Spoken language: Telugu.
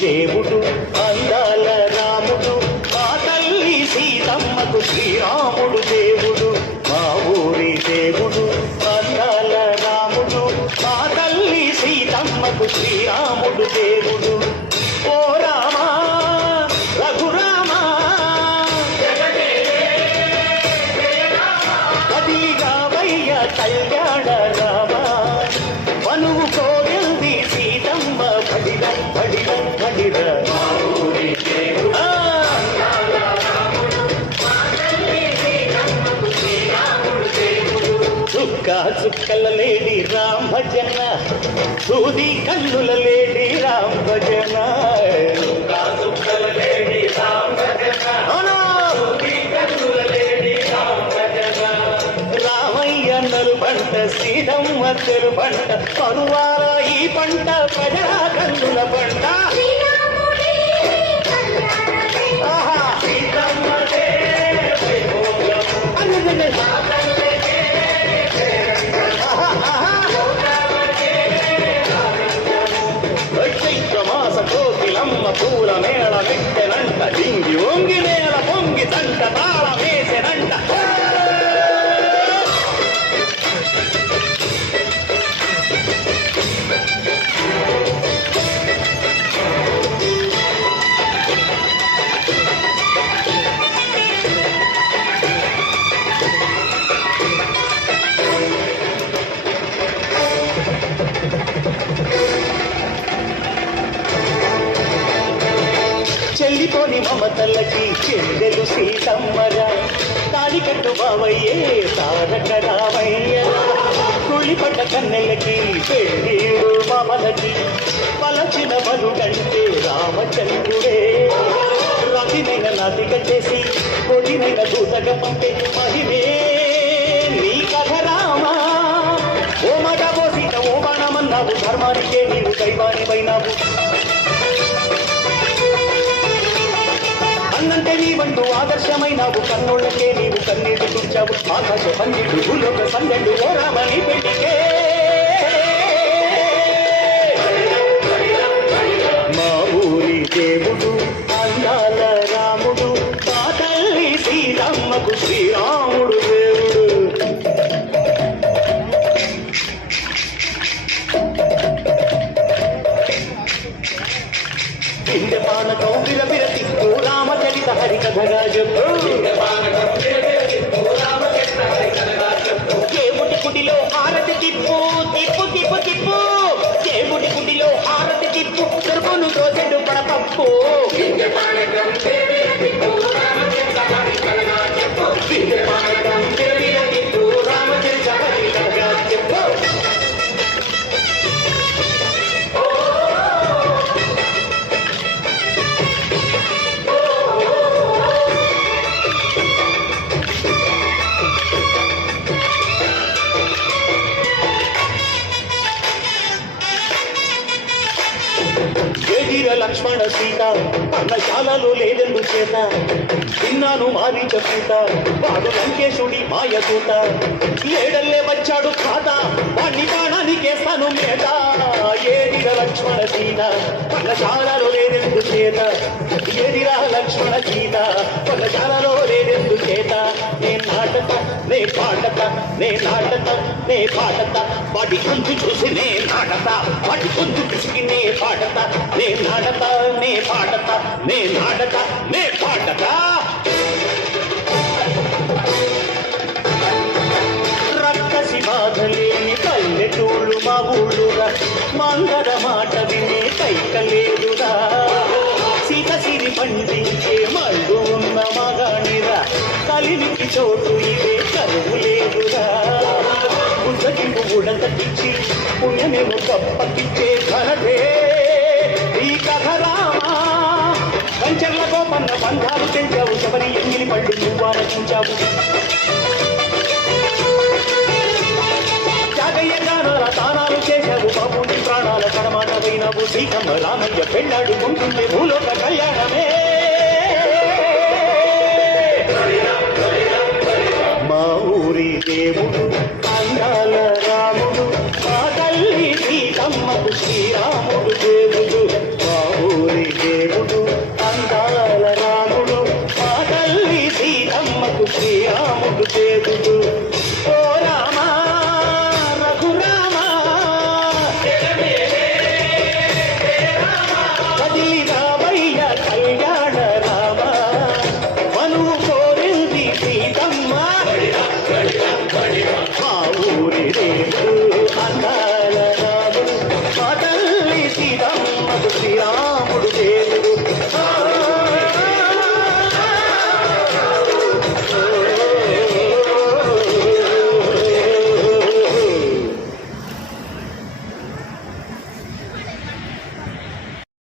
దేవుడు అందాల రాముడు మా తల్లి సీతమ్మకు శ్రీరాముడు దేవుడు మా ఊరి దేవుడు అందాల రాముడు మా తల్లి సీతమ్మకు శ్రీరాముడు దేవుడు ఓ రామా రఘురామా అది రామయ్య కళ్యాణ రామా మనువు కోరింది సీతమ్మ బడిల బడిల బడిల చుక్కల లేడి రామ్ భజన సూది కల్లుల లేడి రామ్ భజన చుక్కల లేడి రామ్ భజన రామయ్యన్నలు పంట సీతమ్మ తెలు పంట పనువార ఈ పంట ప్రజా కల్లుల పంట పూల మేళ మెట్టెనంట దింగి ఒంగి నేల పొంగి తంట తాళ వేసెనంట చెల్లిపోని మమతలకి చెల్లెలు సీతమ్మరా తాడికట్టు బావయ్యే తారక రామయ్య కుళ్ళిపడ్డ కన్నెలకి పెళ్ళిడు మమలకి పలచిన బలుగంటే రామచంద్రుడే రతినైన నాతిక చేసి కొడినైన దూతగా పంపే మహిమే నీ కథ రామా ఓ మగ ఓ సీత ఓ బాణమన్నావు ధర్మానికే నీవు దైవానివైనావు అన్నంటే నీవంటూ ఆదర్శమైనావు కన్నుళ్ళకే నీవు కన్నీళ్లు తుడిచావు ఆకాశ పండిడు భూలోక సందెండు ఓ రామని పెళ్లికే మా ఊరి దేవుడు అందాల రాముడు మా తల్లి సీతమ్మకు శ్రీరాముడు దేవుడు కిందె పానకం విరవిరతి రామచరిత హరికథగా చెప్పు దేవుడి గుడిలో హారతి తిప్పు తిప్పు తిప్పు తిప్పు దేవుడి గుడిలో హారతి తిప్పు దుర్గును దోసెడు పడపప్పు రామచరిత హరికథగా చెప్పు లక్ష్మణ సీత పర్ణశాలలో లేదెందు చేత విన్నాను మారీచ పూత వాడు లంకేశుడి మాయదూత లేడల్లే వచ్చాడు ఖాత వాణ్ణి బాణానికేస్తాను మేత ఏదిరా లక్ష్మణ సీత పర్ణశాలలో లేదెందు చేత ఏదిరా లక్ష్మణ సీత పర్ణశాలలో లేదెందు చేత నే నాటత నే పాటత నే నాటత నే పాటత వాటి గొంతు చూసి నే నాటత వాటి గొంతు పిసికి నే పాటత నే నాటత నే పాటత నే నాటత నే పాటత రక్కసి బాధలేని పల్లెటూళ్ళు మా ఊళ్ళురా మంగళ మాట వినే కైకలేదురా సీత సిరి పండించే మళ్ళు ఉన్న మగాణిరా కలినికి చోటు ఇదే కరువు లేదురా ఉద్దగింపు ఉడతకిచ్చి పుణ్యమేమో కప్పకిచ్చే ఘనతే ఈ కథ రామా పంచర్ల గోపన్న బంధాలు తెంచావు శబరి ఎంగిలి పళ్ళు నువ్వు ఆలోచించావు జాగయ్య గానాల తానాలు చేశావు బాబుని ప్రాణాల కడమాటమైనవు సీతమ్మ రామయ్య పెళ్ళాడు ఉంటుంది భూలోక కళ్యాణమే మా ఊరి దేవుడు అందాల రాముడు మా తల్లి సీతమ్మకు శ్రీరాముడు